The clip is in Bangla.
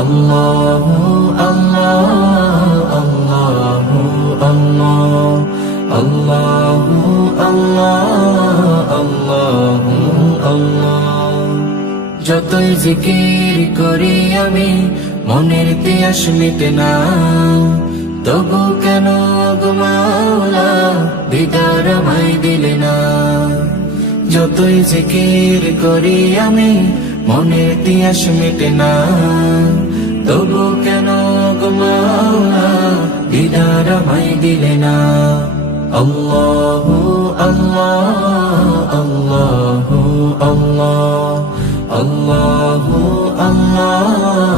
আল্লাহু আল্লাহ আল্লাহু আল্লাহ আল্লাহু আল্লাহ আল্লাহু আল্লাহ। যতই জিকির করি আমি মনের তিয়াস মিটে না, তবু কেন গো মাওলা দিদার আমায় দিলে না। যতই জিকির করি আমি মনের তিয়াস মিটে না, তবু কেন গো মাওলা দিদার আমায় দিলে না। আল্লাহু আল্লাহ আল্লাহু আল্লাহ আল্লাহু আল্লাহ